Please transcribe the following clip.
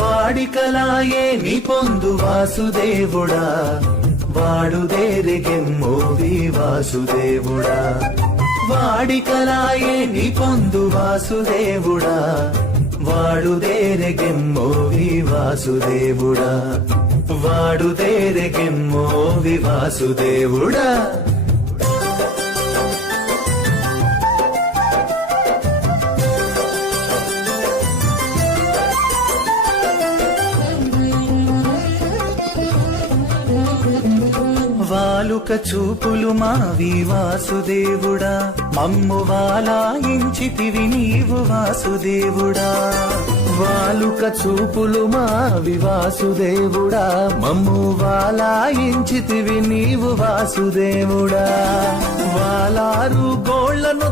వాడికలాయే నీ పొందు వాసుదేవుడా, వాడుదేరిగెమ్మోవి వాసుదేవుడా. వాడికలాయే నీ పొందు వాసుదేవుడా, వాడుదేరిగెమ్మోవి వాసుదేవుడా. వాడుదేరిగెమ్మోవి వాసుదేవుడా. వాలుక చూపులు మావి వాసుదేవుడా, మమ్ము వాలాయించితివి నీవు వాసుదేవుడా. వాలుక చూపులు మావి వాసుదేవుడా, మమ్ము వాలాయించితివి నీవు వాసుదేవుడా. వాలారు గోళ్లను